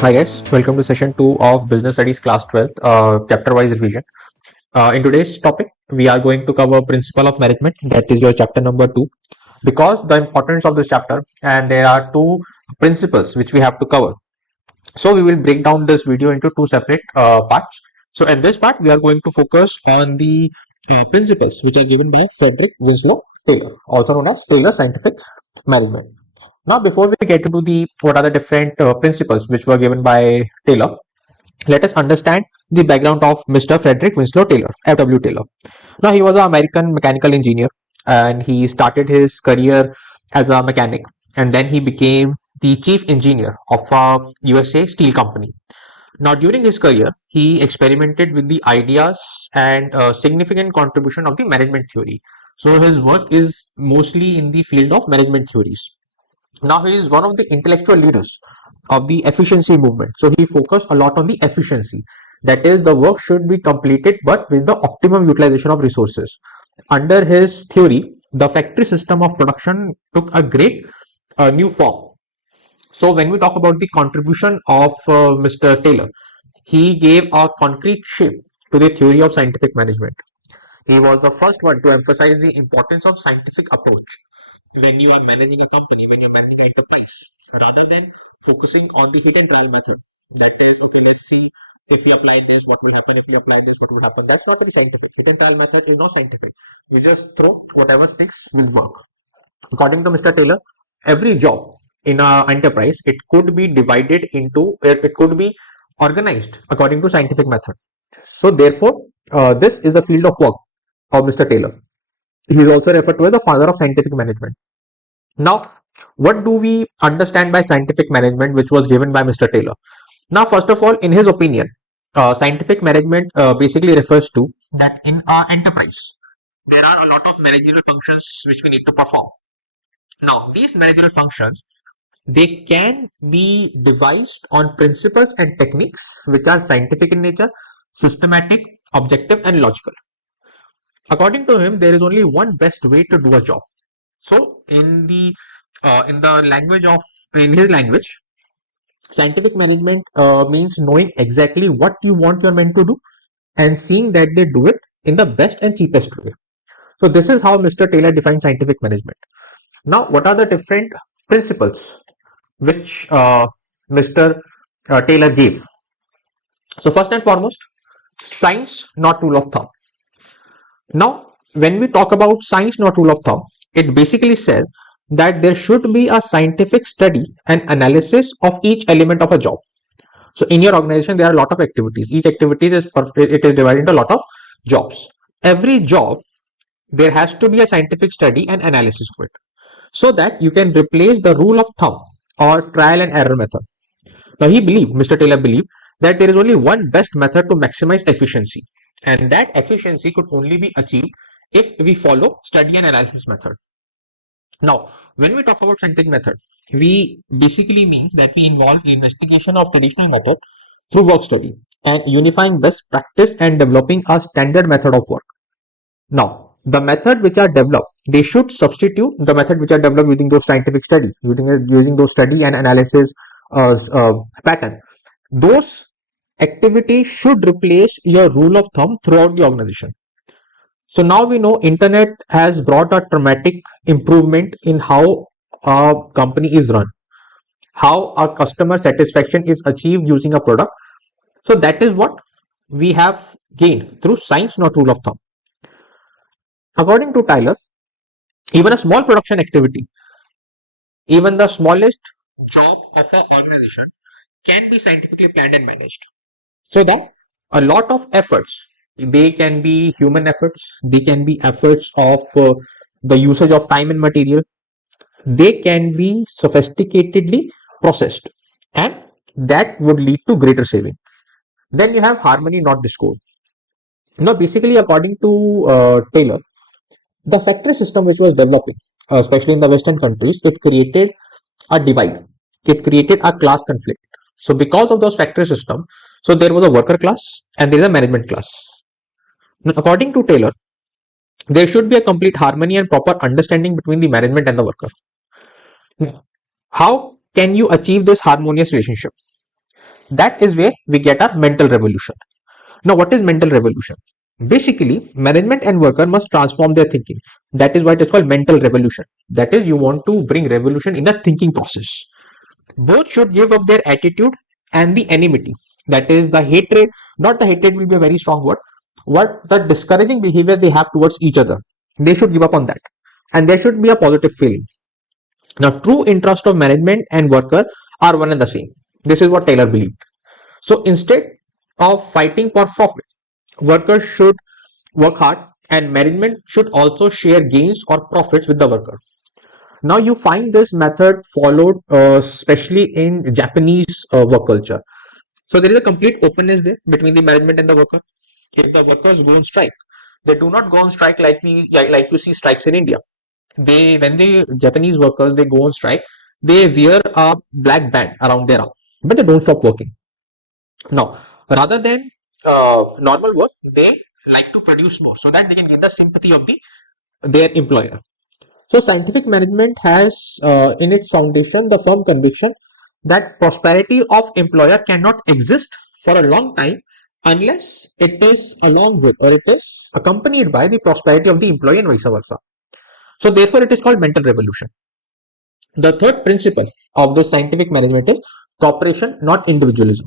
Hi guys, welcome to session 2 of Business Studies Class 12th, chapter wise revision. In today's topic, we are going to cover Principle of Management, that is your chapter number 2, because the importance of this chapter, and there are two principles which we have to cover. So we will break down this video into two separate parts. So in this part, we are going to focus on the principles which are given by Frederick Winslow Taylor, also known as Taylor Scientific Management. Now, before we get into the what are the different principles which were given by Taylor, let us understand the background of Mr. Frederick Winslow Taylor, F.W. Taylor. Now, he was an American mechanical engineer and he started his career as a mechanic, and then he became the chief engineer of a USA steel company. Now, during his career, he experimented with the ideas and significant contribution of the management theory. So, his work is mostly in the field of management theories. Now he is one of the intellectual leaders of the efficiency movement. So he focused a lot on the efficiency. That is, the work should be completed but with the optimum utilization of resources. Under his theory, the factory system of production took a great new form. So when we talk about the contribution of Mr. Taylor, he gave a concrete shape to the theory of scientific management. He was the first one to emphasize the importance of scientific approach when you are managing a company, when you're managing an enterprise, rather than focusing on the hit and trial method. That is, okay, let's see if we apply this, what will happen, if we apply this, what will happen. That's not very scientific. Hit and trial method is not scientific. You just throw whatever sticks will work. According to Mr. Taylor, every job in an enterprise, it could be divided into, it could be organized according to scientific method. So therefore, this is a field of work of Mr. Taylor. He is also referred to as the father of scientific management. Now, what do we understand by scientific management, which was given by Mr. Taylor? Now, first of all, in his opinion, scientific management basically refers to that in our enterprise, there are a lot of managerial functions which we need to perform. Now, these managerial functions, they can be devised on principles and techniques which are scientific in nature, systematic, objective, and logical. According to him, there is only one best way to do a job. So, in the language of in his language, scientific management means knowing exactly what you want your men to do and seeing that they do it in the best and cheapest way. So, this is how Mr. Taylor defines scientific management. Now, what are the different principles which Mr. Taylor gave? So, first and foremost, science, not rule of thumb. Now, when we talk about science, not rule of thumb, it basically says that there should be a scientific study and analysis of each element of a job. So, in your organization, there are a lot of activities. Each activity it is divided into a lot of jobs. Every job, there has to be a scientific study and analysis of it, so that you can replace the rule of thumb or trial and error method. Now, Mr. Taylor believed that there is only one best method to maximize efficiency, and that efficiency could only be achieved if we follow study and analysis method. Now, when we talk about scientific method, we basically means that we involve investigation of traditional method through work study and unifying best practice and developing a standard method of work. Now, the method which are developed, they should substitute the method which are developed using those scientific studies, using those study and analysis pattern. Those activities should replace your rule of thumb throughout the organization. So now we know internet has brought a dramatic improvement in how a company is run, how a customer satisfaction is achieved using a product. So that is what we have gained through science, not rule of thumb. According to Tyler, even a small production activity, even the smallest job of an organization can be scientifically planned and managed. So that a lot of efforts, they can be human efforts, they can be efforts of the usage of time and material, they can be sophisticatedly processed, and that would lead to greater saving. Then you have harmony, not discord. Now, basically, according to Taylor, the factory system which was developing, especially in the Western countries, it created a divide. It created a class conflict. So, because of those factory system, so there was a worker class and there is a management class. Now, according to Taylor, there should be a complete harmony and proper understanding between the management and the worker. How can you achieve this harmonious relationship? That is where we get our mental revolution. Now, what is mental revolution? Basically, management and worker must transform their thinking. That is why it is called mental revolution. That is, you want to bring revolution in the thinking process. Both should give up their attitude and the enmity. That is the hatred, not the hatred will be a very strong word, what the discouraging behavior they have towards each other. They should give up on that. And there should be a positive feeling. Now, true interest of management and worker are one and the same. This is what Taylor believed. So instead of fighting for profit, workers should work hard and management should also share gains or profits with the worker. Now you find this method followed especially in Japanese work culture. So there is a complete openness there between the management and the worker. If the workers go on strike, they do not go on strike like you see strikes in India. They when the Japanese workers they go on strike, they wear a black band around their arm, but they don't stop working. Now, rather than normal work, they like to produce more so that they can get the sympathy of their employer. So, scientific management has in its foundation the firm conviction that prosperity of employer cannot exist for a long time unless it is along with or it is accompanied by the prosperity of the employee and vice versa. So, therefore, it is called mental revolution. The third principle of the scientific management is cooperation, not individualism.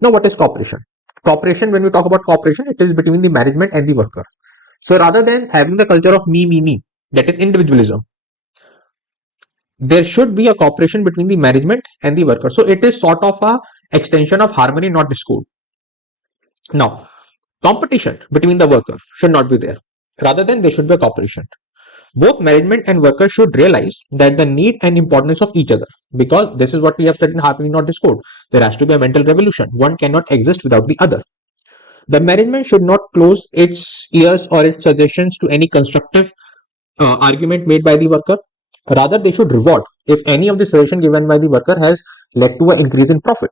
Now, what is cooperation? Cooperation, when we talk about cooperation, it is between the management and the worker. So, rather than having the culture of me, that is individualism, there should be a cooperation between the management and the worker. So, it is sort of a extension of harmony, not discord. Now, competition between the worker should not be there. Rather than there should be a cooperation. Both management and workers should realize that the need and importance of each other, because this is what we have studied in harmony, not discord. There has to be a mental revolution. One cannot exist without the other. The management should not close its ears or its suggestions to any constructive argument made by the worker. Rather, they should reward if any of the suggestion given by the worker has led to an increase in profit.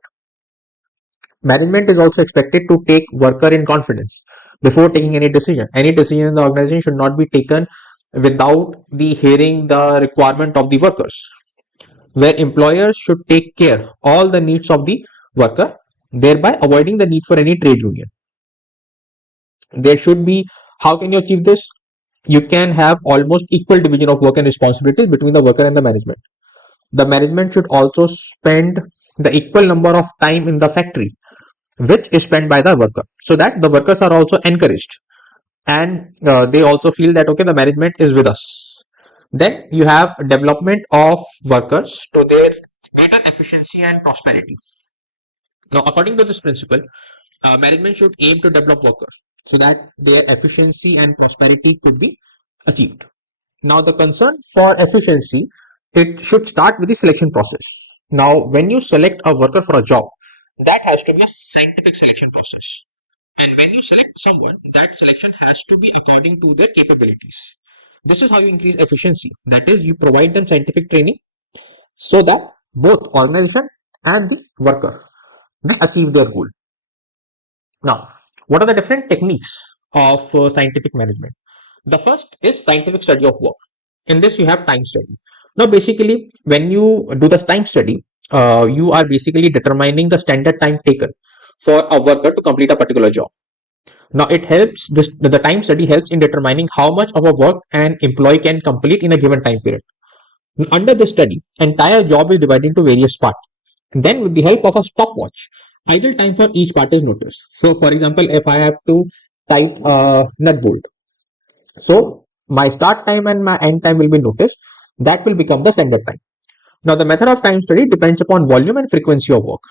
Management is also expected to take worker in confidence before taking any decision. Any decision in the organization should not be taken without the hearing the requirement of the workers, where employers should take care all the needs of the worker, thereby avoiding the need for any trade union. There should be, how can you achieve this? You can have almost equal division of work and responsibilities between the worker and the management. The management should also spend the equal number of time in the factory which is spent by the worker, so that the workers are also encouraged and they also feel that okay, the management is with us. Then you have development of workers to their greater efficiency and prosperity. Now, according to this principle, management should aim to develop workers so that their efficiency and prosperity could be achieved. Now, the concern for efficiency, it should start with the selection process. Now, when you select a worker for a job, that has to be a scientific selection process. And when you select someone, that selection has to be according to their capabilities. This is how you increase efficiency. That is, you provide them scientific training so that both organization and the worker will achieve their goal. Now, what are the different techniques of scientific management? The first is scientific study of work. In this, you have time study. Now, basically, when you do the time study, you are basically determining the standard time taken for a worker to complete a particular job. Now, it helps the time study helps in determining how much of a work an employee can complete in a given time period. Under this study, entire job is divided into various parts. Then, with the help of a stopwatch, idle time for each part is noticed. So, for example, if I have to type nut bolt, so my start time and my end time will be noticed. That will become the standard time. Now, the method of time study depends upon volume and frequency of work.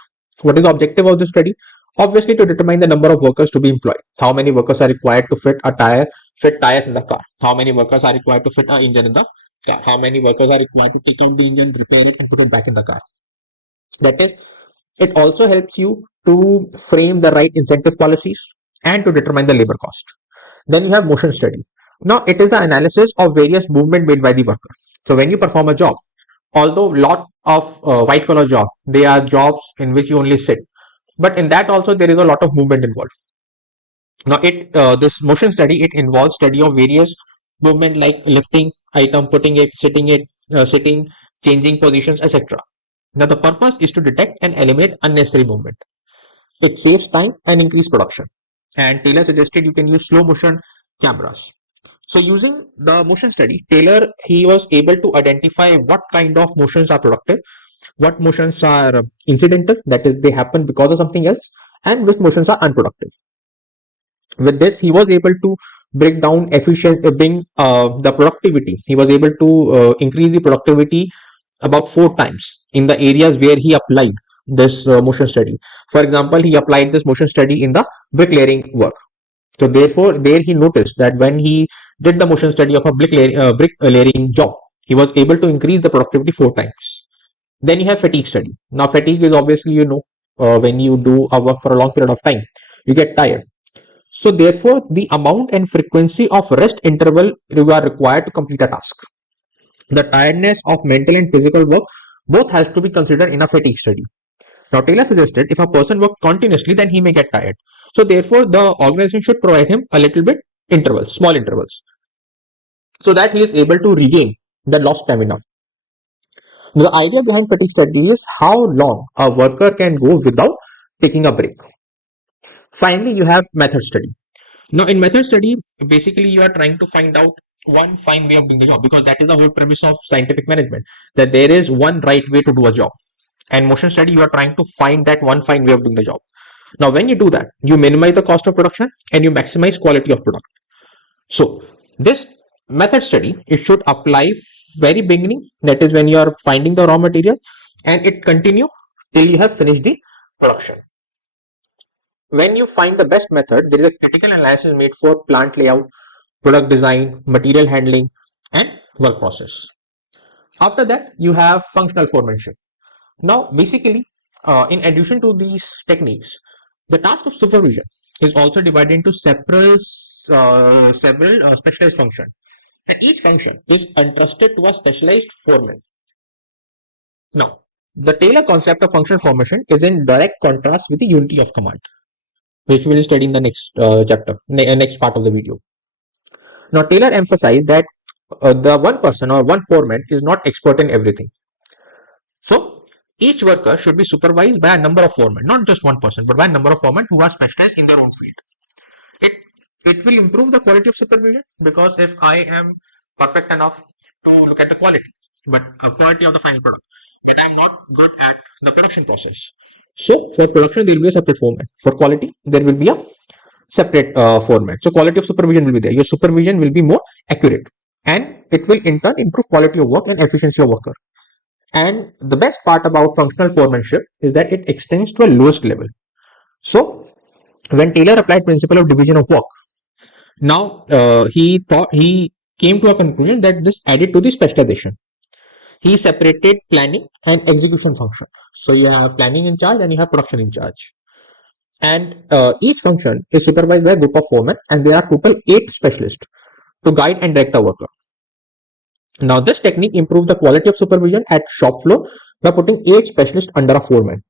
What is the objective of the study? Obviously, to determine the number of workers to be employed. How many workers are required to fit tires in the car? How many workers are required to fit an engine in the car? How many workers are required to take out the engine, repair it, and put it back in the car? That is, it also helps you to frame the right incentive policies and to determine the labor cost. Then you have motion study. Now, it is the analysis of various movement made by the worker. So, when you perform a job, although lot of white collar jobs, they are jobs in which you only sit, but in that also there is a lot of movement involved. Now, this motion study, it involves study of various movement like lifting item, putting it, sitting, changing positions, etc. Now, the purpose is to detect and eliminate unnecessary movement. It saves time and increase production. And Taylor suggested you can use slow motion cameras. So using the motion study, Taylor, he was able to identify what kind of motions are productive, what motions are incidental, that is they happen because of something else, and which motions are unproductive. With this, he was able to break down bring the productivity. He was able to increase the productivity about 4 times in the areas where he applied this motion study. For example, he applied this motion study in the bricklaying work. So therefore, there he noticed that when he did the motion study of a bricklaying job, he was able to increase the productivity 4 times. Then you have fatigue study. Now, fatigue is obviously, when you do a work for a long period of time, you get tired. So therefore, the amount and frequency of rest interval you are required to complete a task. The tiredness of mental and physical work both has to be considered in a fatigue study. Now, Taylor suggested if a person works continuously, then he may get tired. So therefore, the organization should provide him a little bit intervals, small intervals, so that he is able to regain the lost stamina. Now, the idea behind fatigue study is how long a worker can go without taking a break. Finally, you have method study. Now, in method study, basically you are trying to find out one fine way of doing the job, because that is the whole premise of scientific management, that there is one right way to do a job. And motion study, you are trying to find that one fine way of doing the job. Now, when you do that, you minimize the cost of production and you maximize quality of product. So, this method study, it should apply very beginning, that is when you are finding the raw material, and it continue till you have finished the production. When you find the best method, there is a critical analysis made for plant layout, product design, material handling, and work process. After that, you have functional foremanship. Now, basically, in addition to these techniques, the task of supervision is also divided into several specialized functions. And each function is entrusted to a specialized foreman. Now, the Taylor concept of functional formation is in direct contrast with the unity of command, which we will study in the next next part of the video. Now, Taylor emphasized that the one person or one foreman is not expert in everything. So, each worker should be supervised by a number of foremen, not just one person, but by a number of foremen who are specialized in their own field. It it will improve the quality of supervision, because if I am perfect enough to look at the quality, but quality of the final product, but I'm not good at the production process. So, for production, there will be a separate foreman. For quality, there will be a separate format. So quality of supervision will be there. Your supervision will be more accurate, and it will in turn improve quality of work and efficiency of worker. And the best part about functional foremanship is that it extends to a lowest level. So when Taylor applied principle of division of work, now he came to a conclusion that this added to the specialization. He separated planning and execution function. So you have planning in charge and you have production in charge. And each function is supervised by a group of foremen, and there are total 8 specialists to guide and direct a worker. Now, this technique improves the quality of supervision at shop floor by putting 8 specialists under a foreman.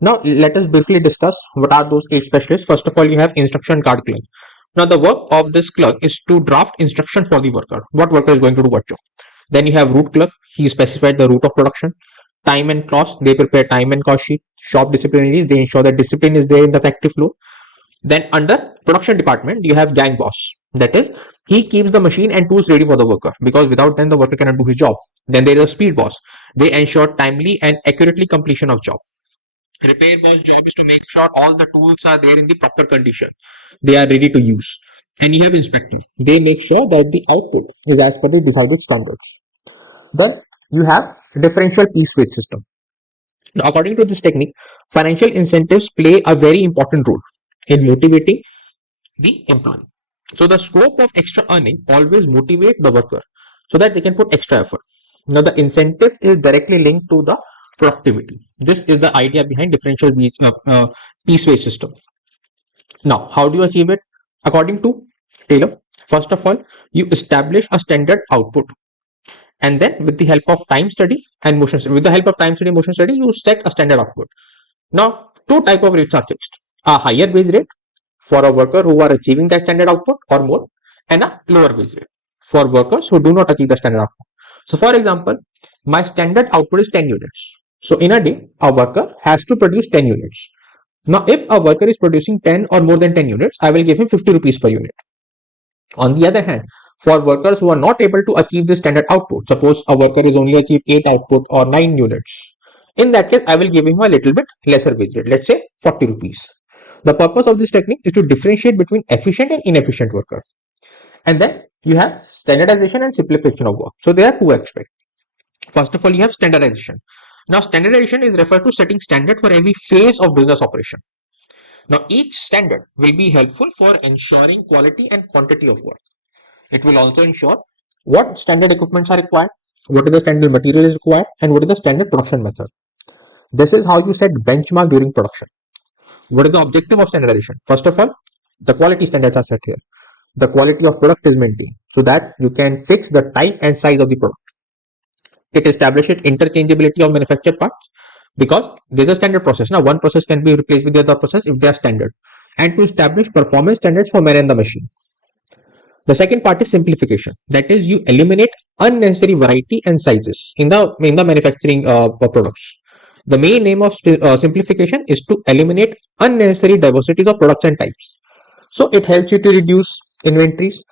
Now, let us briefly discuss what are those 8 specialists. First of all, you have instruction card clerk. Now, the work of this clerk is to draft instruction for the worker. What worker is going to do what job. Then you have route clerk. He specified the route of production. Time and cost. They prepare time and cost sheet. Shop disciplinaries. They ensure that discipline is there in the factory floor. Then under production department, you have gang boss. That is, he keeps the machine and tools ready for the worker, because without them the worker cannot do his job. Then there is a speed boss. They ensure timely and accurately completion of job. Repair boss job is to make sure all the tools are there in the proper condition. They are ready to use. And you have inspector. They make sure that the output is as per the decided standards. Then you have differential piece weight system. Now, according to this technique, financial incentives play a very important role in motivating the employee. So the scope of extra earning always motivate the worker so that they can put extra effort. Now the incentive is directly linked to the productivity. This is the idea behind differential piece weight system. Now, how do you achieve it? According to Taylor, first of all, you establish a standard output, and then with the help of time study and motion study, motion study, you set a standard output. Now, 2 type of rates are fixed: a higher wage rate for a worker who are achieving that standard output or more, and a lower wage rate for workers who do not achieve the standard output. So, for example, my standard output is 10 units. So, in a day, a worker has to produce 10 units. Now, if a worker is producing 10 or more than 10 units, I will give him 50 rupees per unit. On the other hand, for workers who are not able to achieve the standard output, suppose a worker is only achieve 8 output or 9 units, in that case, I will give him a little bit lesser wage rate, let's say 40 rupees. The purpose of this technique is to differentiate between efficient and inefficient worker. And then you have standardization and simplification of work. So there are two aspects. First of all, you have standardization. Now, standardization is referred to setting standard for every phase of business operation. Now, each standard will be helpful for ensuring quality and quantity of work. It will also ensure what standard equipments are required, what is the standard material is required, and what is the standard production method. This is how you set benchmark during production. What is the objective of standardization? First of all, the quality standards are set here. The quality of product is maintained so that you can fix the type and size of the product. It establishes interchangeability of manufactured parts because there's a standard process. Now, one process can be replaced with the other process if they are standard, and to establish performance standards for man and the machine. The second part is simplification. That is, you eliminate unnecessary variety and sizes in the manufacturing products. The main aim of simplification is to eliminate unnecessary diversities of products and types. So it helps you to reduce inventories.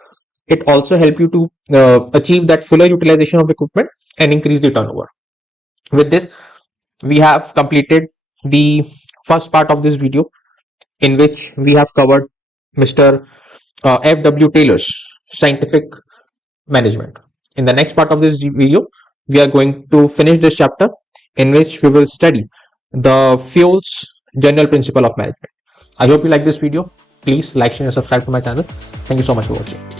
It also helps you to achieve that fuller utilization of equipment and increase the turnover. With this, we have completed the first part of this video, in which we have covered Mr. F.W. Taylor's scientific management. In the next part of this video, we are going to finish this chapter, in which we will study the fuels general principle of management. I hope you like this video. Please like, share, and subscribe to my channel. Thank you so much for watching.